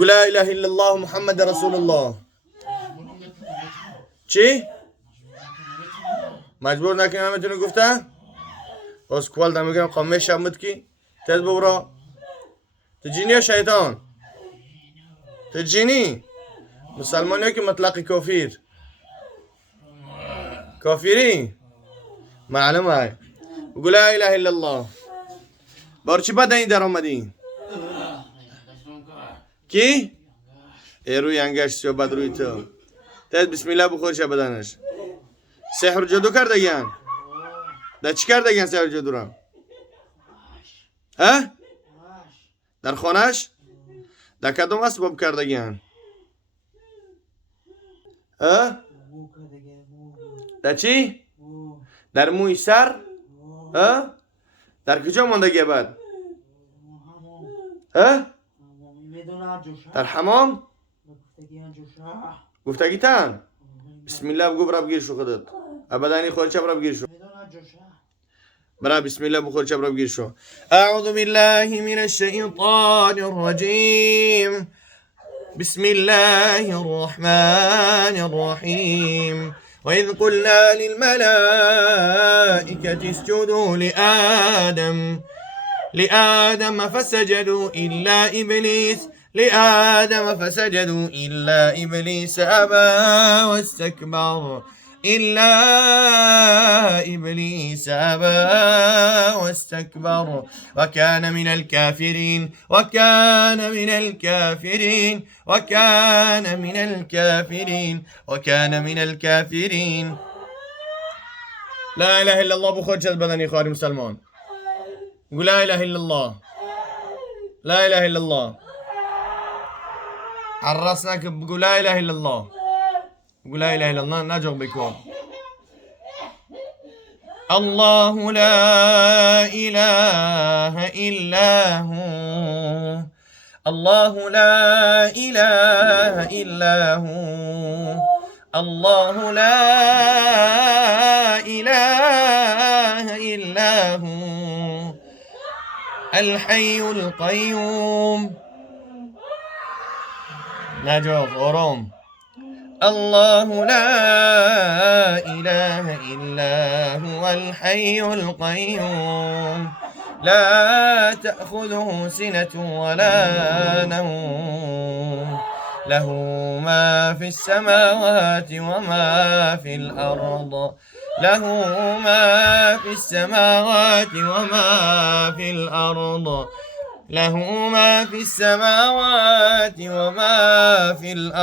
قل لا إله إلا الله محمد رسول الله. چی؟ مجبور نکنی همه تونو گفته؟ باز کول دم میگم قامه شمد کی؟ تز ببرا. تو جینی یا شیطان؟ تو جینی؟ مسلمانی که مطلق کافیر. کافری؟ معلومه. قل لا إله إلا الله. بار چی بدنی در آمدی؟ کی؟ روی انگشت شو بد روی تو. تز بسم الله بخور شه بدنش. سحر جادو کرده گیان. در چی کرده گیان سحر جادو را؟ ها؟ در خانهش؟ در کدوم اسباب کرده گیان؟ ها؟ در چی؟ در موی سر؟ ها؟ در کجا مانده گیه بعد؟ ها؟ در حمام؟ گفتگی تن؟ بسم الله بگو برا بگیر شو خودت. ابدانی خورچه برا بگیر شو. برا بسم الله بخورچه برا بگیر شو. اعوذ بالله من الشیطان الرجیم. بسم الله الرحمن الرحیم. وإذ قلنا للملائكة اسجدوا لآدم فسجدوا إلا إبليس أبى واستكبر وكان من الكافرين لا إله إلا الله بخرج بدني خارج مسلمان. قل لا إله إلا الله. لا إله إلا الله. عرسناك بقول لا إله إلا الله. بقول لا إله إلا الله نجوا بكم. الله لا إله إلا هو. الله لا إله إلا هو. الله لا إله إلا هو. الحي القيوم. نجوا غرام. الله لا إله إلا هو الحي القيوم لا تأخذه سنة ولا نوم له ما في السماوات وما في الأرض له ما في السماوات وما في الأرض له ما في السماوات وما في الأرض